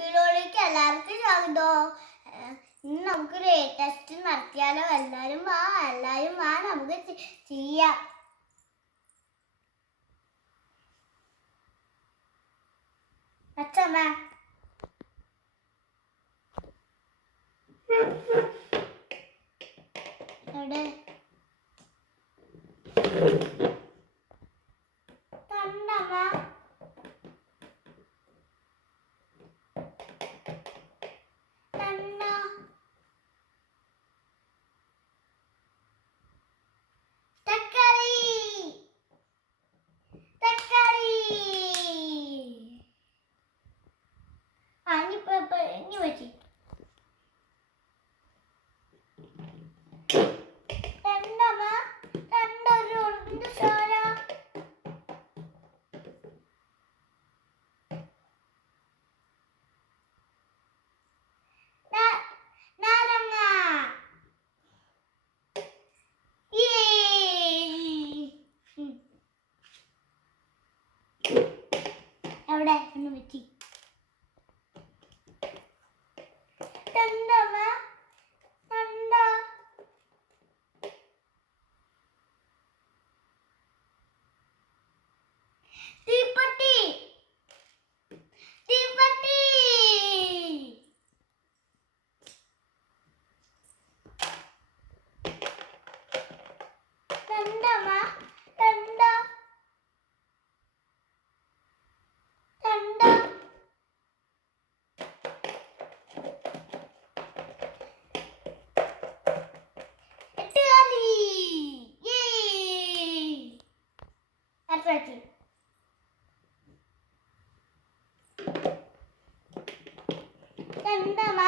വീഡിയോയിലേക്ക് എല്ലാവർക്കും സ്വാഗതം. ഇന്ന് നമുക്കൊരു എ ടെസ്റ്റ് നടത്തിയാലോ? എല്ലാവരും വാ നമുക്ക് ചെയ്യാം. അച്ഛമ്മ എവിടെ കണ്ടമ്മ? ഇനി വെച്ചി രണ്ടമ്മ രണ്ടൊരു സോര നാരങ്ങ എവിടെ ഒന്ന് വെച്ചി രണ്ടമ്മ രണ്ട തീപ്പട്ടി തീപ്പട്ടി രണ്ടമ്മ രണ്ട രണ്ട രണ്ടമ്മ